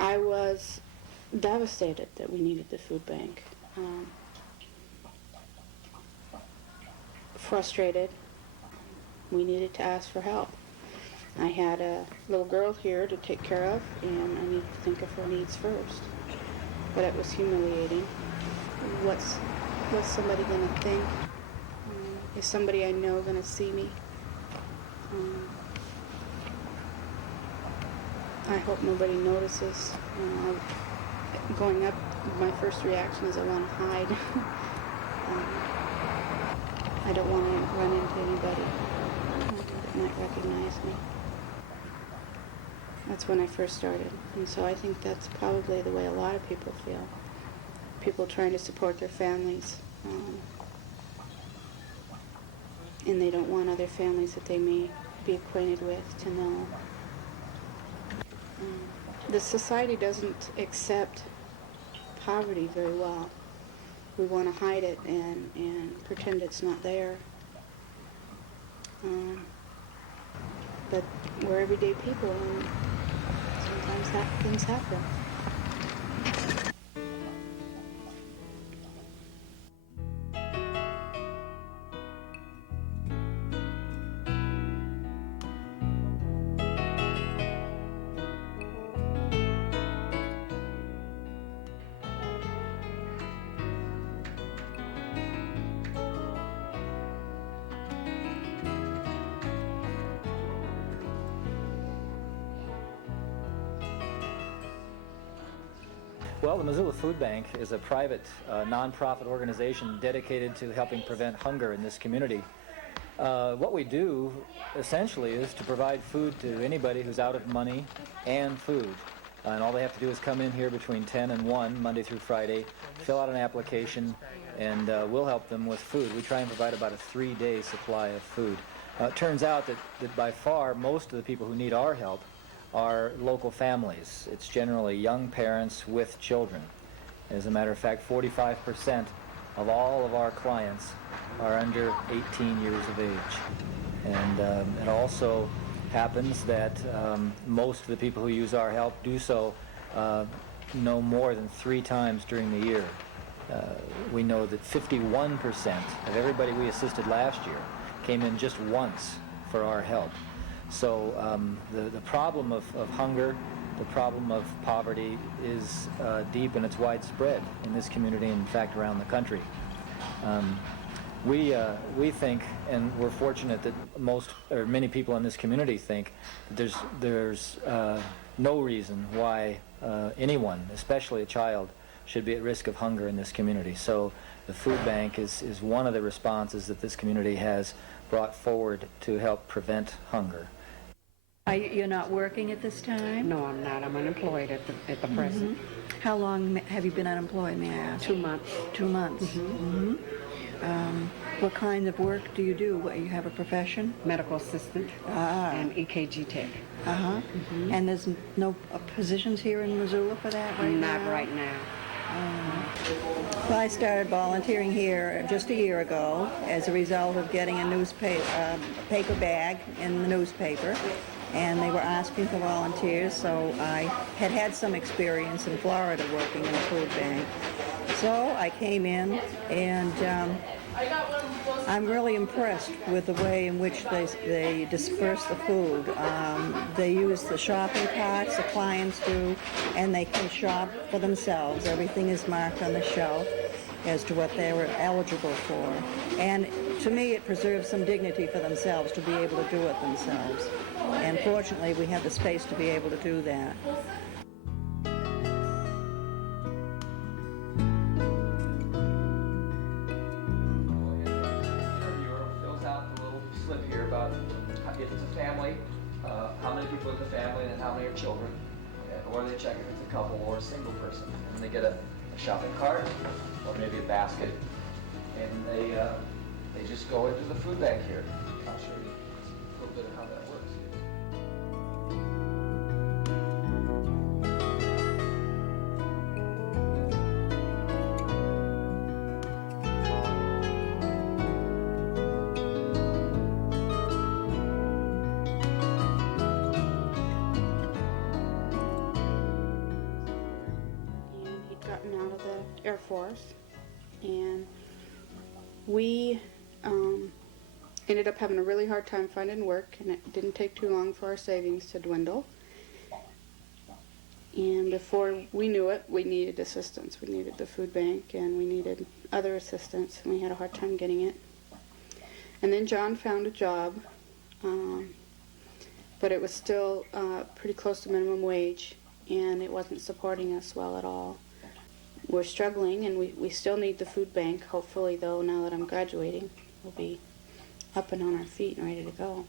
I was devastated that we needed the food bank. Frustrated. We needed to ask for help. I had a little girl here to take care of, and I needed to think of her needs first. But it was humiliating. What's somebody going to think? Is somebody I know going to see me? I hope nobody notices. Going up, my first reaction is I want to hide. I don't want to run into anybody that might recognize me. That's when I first started. And so I think that's probably the way a lot of people feel. People trying to support their families. And they don't want other families that they may be acquainted with to know. The society doesn't accept poverty very well. We want to hide it and pretend it's not there. But we're everyday people, and sometimes things happen. Well, the Missoula Food Bank is a private nonprofit organization dedicated to helping prevent hunger in this community. What we do essentially is to provide food to anybody who's out of money and food. And all they have to do is come in here between 10 and 1, Monday through Friday, fill out an application, and we'll help them with food. We try and provide about a 3-day supply of food. It turns out that by far most of the people who need our help are local families. It's generally young parents with children. As a matter of fact, 45% of all of our clients are under 18 years of age. And it also happens that most of the people who use our help do so no more than 3 times during the year. We know that 51% of everybody we assisted last year came in just once for our help. So the problem of hunger, the problem of poverty is deep and it's widespread in this community and in fact around the country. We think, and we're fortunate that many people in this community think that there's no reason why anyone, especially a child, should be at risk of hunger in this community. So the food bank is one of the responses that this community has brought forward to help prevent hunger. You're not working at this time? No, I'm not. I'm unemployed at the present. How long have you been unemployed, may I ask? 2 months. 2 months. What kind of work do you do? You have a profession? Medical assistant and EKG tech. And there's no positions here in Missoula for that right now? Not right now. Well, I started volunteering here just a year ago as a result of getting a paper bag in the newspaper, and they were asking for volunteers, so I had some experience in Florida working in a food bank. So I came in, and I'm really impressed with the way in which they disperse the food. They use the shopping carts, the clients do, and they can shop for themselves. Everything is marked on the shelf as to what they were eligible for. And to me, it preserves some dignity for themselves to be able to do it themselves. And fortunately, we have the space to be able to do that. Fills out the little slip here about if it's a family, how many people in the family and how many are children, or they check if it's a couple or a single person. And they get a shopping cart or maybe a basket, and they just go into the food bank here. I'll show you a little bit of how that works. Air Force, and we ended up having a really hard time finding work, and it didn't take too long for our savings to dwindle. And before we knew it, we needed assistance. We needed the food bank, and we needed other assistance, and we had a hard time getting it. And then John found a job, but it was still pretty close to minimum wage, and it wasn't supporting us well at all. We're struggling, and we still need the food bank. Hopefully, though, now that I'm graduating, we'll be up and on our feet and ready to go.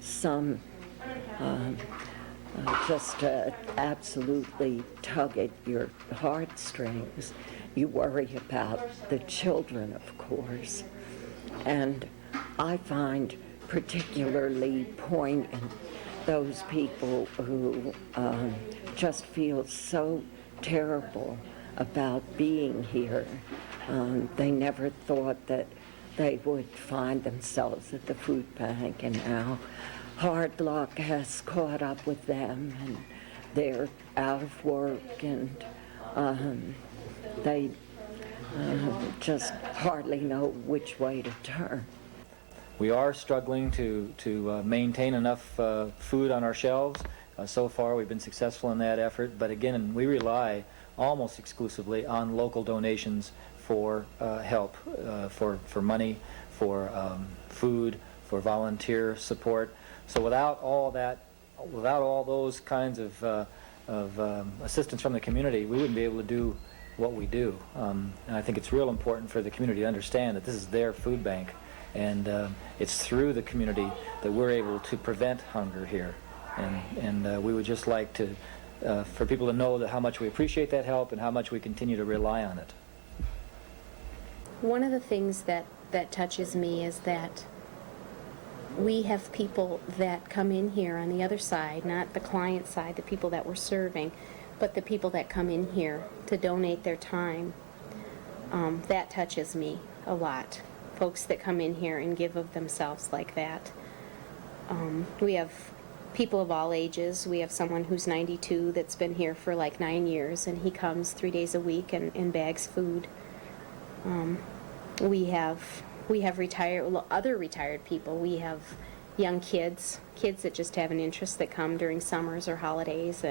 Some just absolutely tug at your heartstrings. You worry about the children, of course. And I find particularly poignant those people who just feel so terrible about being here. They never thought that they would find themselves at the food bank, and now hard luck has caught up with them, and they're out of work, and they just hardly know which way to turn. We are struggling to maintain enough food on our shelves. So far, we've been successful in that effort, but again, we rely almost exclusively on local donations for help, for money, for food, for volunteer support. So without all that, without all those kinds of assistance from the community, we wouldn't be able to do what we do. And I think it's real important for the community to understand that this is their food bank, and it's through the community that we're able to prevent hunger here. And we would just like to, for people to know that how much we appreciate that help and how much we continue to rely on it. One of the things that touches me is that we have people that come in here on the other side, not the client side, the people that we're serving, but the people that come in here to donate their time. That touches me a lot. Folks that come in here and give of themselves like that. We have people of all ages. We have someone who's 92 that's been here for like 9 years, and he comes 3 days a week and bags food. We have other retired people. We have young kids that just have an interest that come during summers or holidays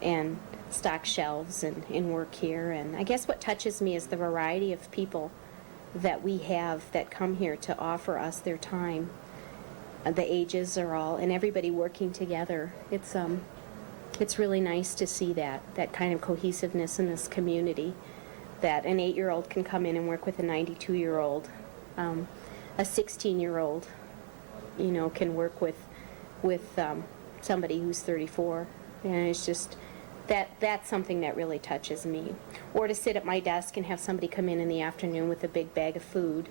and stock shelves and work here. And I guess what touches me is the variety of people that we have that come here to offer us their time. The ages are all, and everybody working together. It's really nice to see that kind of cohesiveness in this community, that an 8-year-old can come in and work with a 92-year-old. A 16-year-old, can work with somebody who's 34, and it's just that's something that really touches me. Or to sit at my desk and have somebody come in the afternoon with a big bag of food,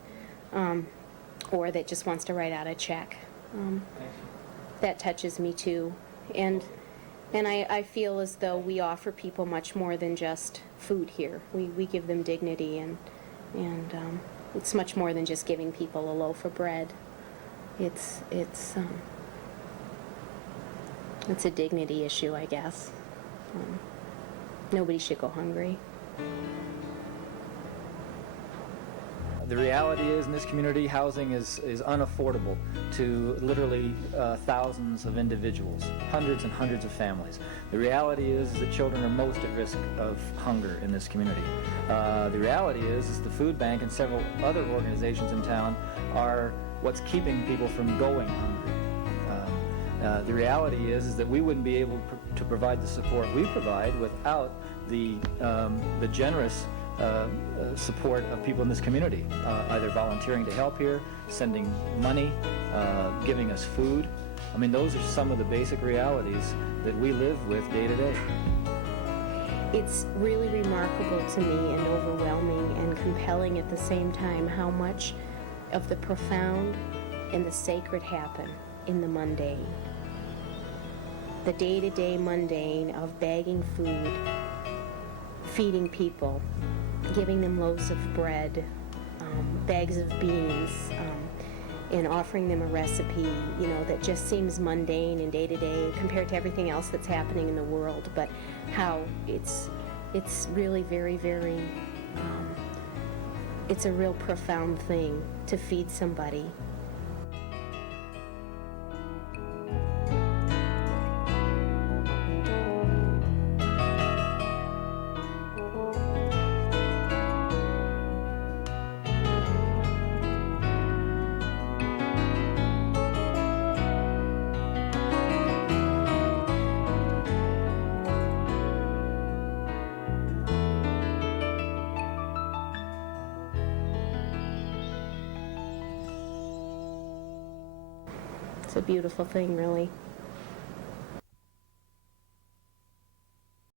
or that just wants to write out a check. That touches me too, and I feel as though we offer people much more than just food here. We give them dignity, and it's much more than just giving people a loaf of bread. It's a dignity issue, I guess. Nobody should go hungry. The reality is, in this community, housing is unaffordable to literally thousands of individuals, hundreds and hundreds of families. The reality is that children are most at risk of hunger in this community. The reality is the food bank and several other organizations in town are what's keeping people from going hungry. The reality is that we wouldn't be able to provide the support we provide without the generous support of people in this community, either volunteering to help here, sending money, giving us food. I mean, those are some of the basic realities that we live with day to day. It's really remarkable to me and overwhelming and compelling at the same time how much of the profound and the sacred happen in the mundane. The day-to-day mundane of bagging food, feeding people, giving them loaves of bread, bags of beans, and offering them a recipe, that just seems mundane and day-to-day compared to everything else that's happening in the world, but how it's It's really very, very, it's a real profound thing to feed somebody. It's a beautiful thing, really.